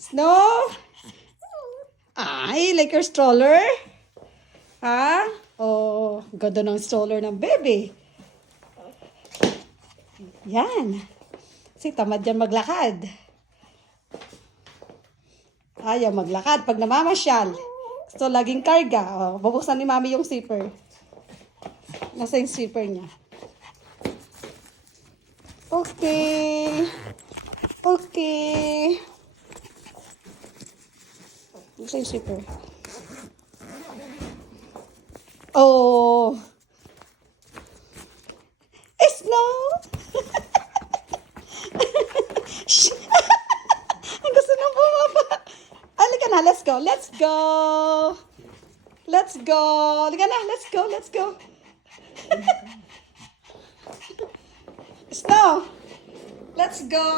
Snow? Ay, like your stroller? Ha? Oh, ganda ng stroller ng baby. Yan. Kasi tamad yan maglakad. Ayaw maglakad pag namamasyal. Gusto laging karga. Oh, bubuksan ni mami yung zipper. Nasa yung zipper niya. Okay. Okay. Nasa yung zipper. Oh. Snow! Ang gusto nang bumaba. Halika na, let's go. Let's go. Let's go. Halika na, let's go. Let's go. Snow. Let's go.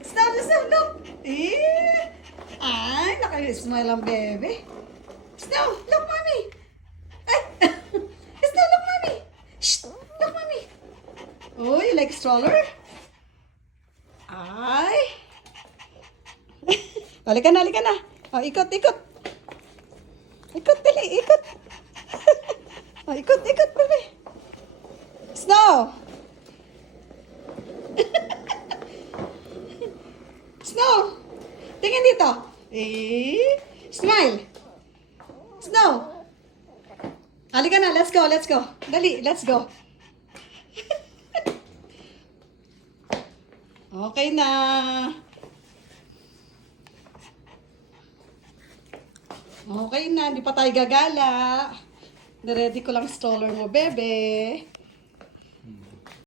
Snow, Snow, look. Eh. Ay, naka-smile ang baby. Snow, look, mommy. Ay. Snow, look, mommy. Shh, look, mommy. Oh, you like stroller? Ay. Halika na, halika na. Oh, ikot, ikot. Ikot, dali, ikot. Oh, ikot, ikot, baby. Snow. Snow. Tingin dito. Eh, smile. Snow. Halika na, let's go, let's go. Dali, let's go. Okay na. Okay na, hindi pa tayo gagala. Ready ko lang stroller mo, bebe.